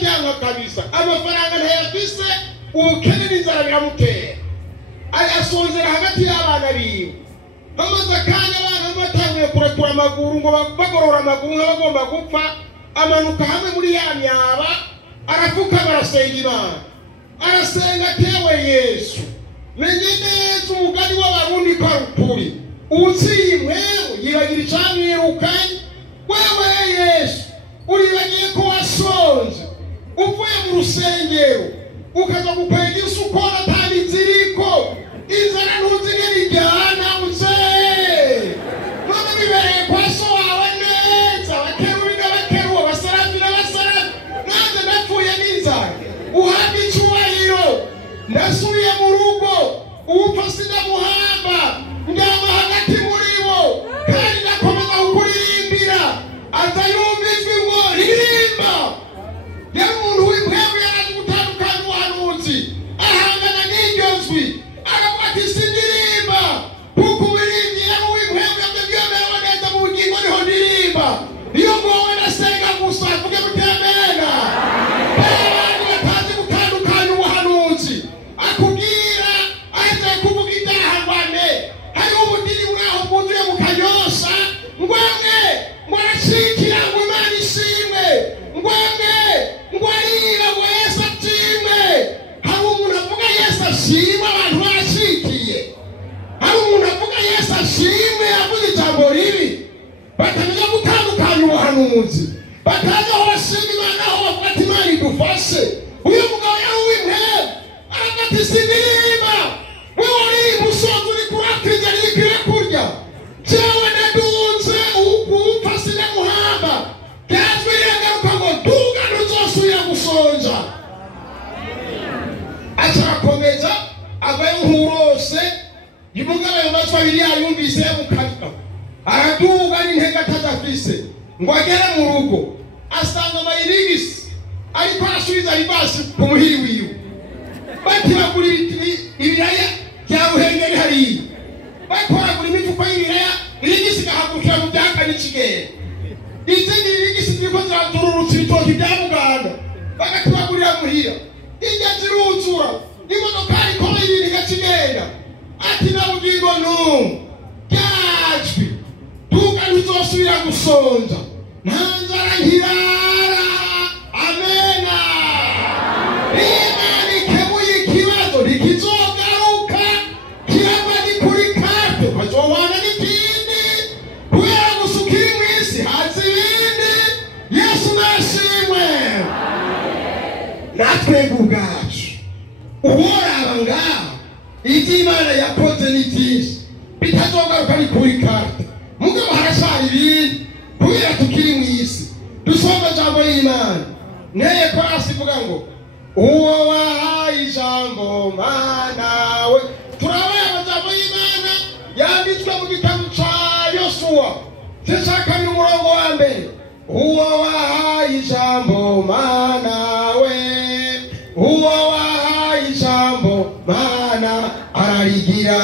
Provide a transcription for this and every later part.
byanga kabisa amafaranga ntayafise ubukene n'inzara biramutera asonzera hagati y'abana biwe bamaze akanya abana batangiye kurekura amaguru ngo bagorora amaguru nk'abagomba gupfa amanuka hamwe muri ya myaba arafuka barasenga Imana arasenga atewe Yesu menye neza umugani w'abarundi ko ari ukuri uwuciye imweru yibagira icamwirukanye wewe Yesu uribagiye ko wasonze uvuye mu rusengero ukaza gukwega isi ukora atari ziriko inzara ntuzigera ijyana uze none bibereye kwa so wawe neza bakerubi n'abakerubo basarafi n'abasarafi nanjye napfuye n'inzara uhabwa icyubahiro ndasubiye mu rugo ubupfa sinamuhamba ndaba hagati muri bo kandi ndakomeza kukuririmbira atayumva ijwi ngo ririmba yari umuntu w'impwemu yarazi gutandukanya ubuhanuzi ahangana n'iryo jwi aravuga ati sindirimba kuko umuririmbyi yari uw'impwemu yabyemerewe neza mu bugingo niho ndirimba niyo ngowe ndasenga gusa avuge mutemera abandi batazi gutandukanya ubuhanuzi akubwira aheze kuvuga ibyahangwane hariho umudini mwaho bwuzuye mu kanyosha ngwemwe ngo arashikira ngo Imana ishimwe ngwemwe ngo arira ngo Yesu atime hari umuntu avuga Yesu ashimwe abantu barashikiye hari umuntu avuga Yesu ashimwe avuze ijambo ribi batamenya gutandukanya ubuhanuzi batazi aho bashima Imana aho bavuga ati Imana idufashe uyu mugabo yari uw'impwemu aravuga ati sindirimba wewe uri umusozi uri kurakirya ntikwiye kurya jewe ndadunze upfa sinamuhamba byazwe riragaruka ngo duga ntuzosubira gusonza atarakomeza avayo nk'urose umugabo ayo majwi abiri yayumvise yamukarika araduga n'intege atazafise ngo agere mu rugo asanga amayirigisi ariko arasubiza ribasi ku muhiri wiwe bati bagura ibiraya bya Ruhengeri hariya bakoragura imifuko y'ibiraya irigisi igahagurukira mu byaka n'ikigere izindi irigisi ziriko zirazururutsa ibitoki bya Buganda bagatubagurira muhira ijya ziruzura imodoka ikomeye ibintu igakigenda ati na bugingo byajwi duga ntuzosubira gusonza nta nzara nkirara amena Imana ikemuye ikibazo ntikizogaruka kiraba ni kuri karte ukazobana n'ikindi kubera gusukira imwisi hazi ibindi Yesu nashimwe natwe ubwacu uworaba ngaho ibyo Imana yakoze ni byinshi bitazogaruka ni kuri karte mugabo harashari ibindi kubera tukiri mu isi dusoma ijambo y'Imana neye korasi ivuga ngo uwo wahaye ijambo Mana we turabaye amajambo y'Imana yanditswe mu gitabo ca Yosuwa cya umurongo wa mbere uwo wahaye ijambo Mana we uwo wahaye ijambo Mana ararigira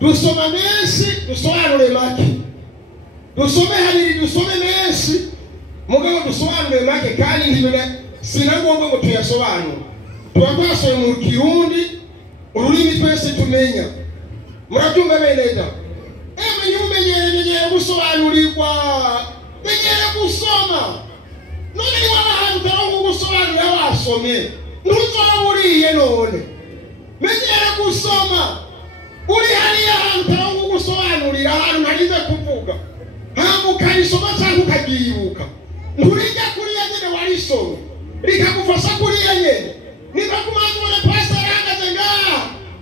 dusoma menshi dusobanure make dusome habiri dusome menshi mugabo dusobanure make kandi ntibone sinagomba ngo tuyasobanure twakwashoye mu Kirundi ururimi twese tumenya murabyumva beneda menyere gusobanurirwa menyere gusoma none ni wabahantu utarongo gusobanurira wasomye ntuzoburiye none menyere gusoma uri hariya ahantu utarongo gusobanurira ahantu narize kuvuga ntabwo ukarisoma cyangwa ukagiyibuka nturijya kuriya nyine warisoma rikagufasha kuriya nyine niba kumaze ubona pastor ahagaze ngaha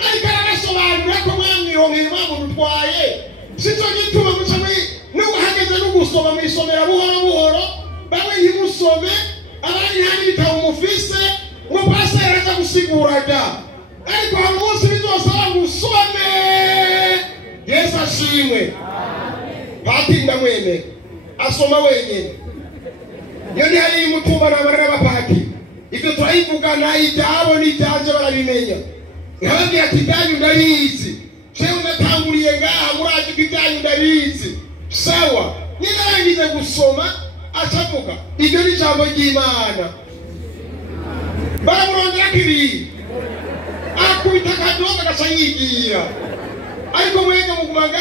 ariko arabasobanurira ko mwamwirongera bamudutwaye sicyo gituma mucamwe n'uhageze no gusoma mwisomera buhoro buhoro ntimusome abandi nta n'ibitabo mufise ngo pasiteri aza gusiguraga ariko hari umunsi bizosaba ngo usome. Yesu ashimwe. Patiri ndamwemera asoma wenyine. Iyo ni hari umutumba n'amarira y'abapatiri ibyo turayivugana ibyabo n'ibyanje barabimenya. Nkababwira ati ibyanyu ndabizi jewe natanguriye ngaha murazi ko ibyanyu ndabizi sawa. Nyine arangize gusoma acavuga ibyo ni ijambo ry'Imana baramurondera kibiri akubita akadoga agaca yigira ariko mwenge mugumanga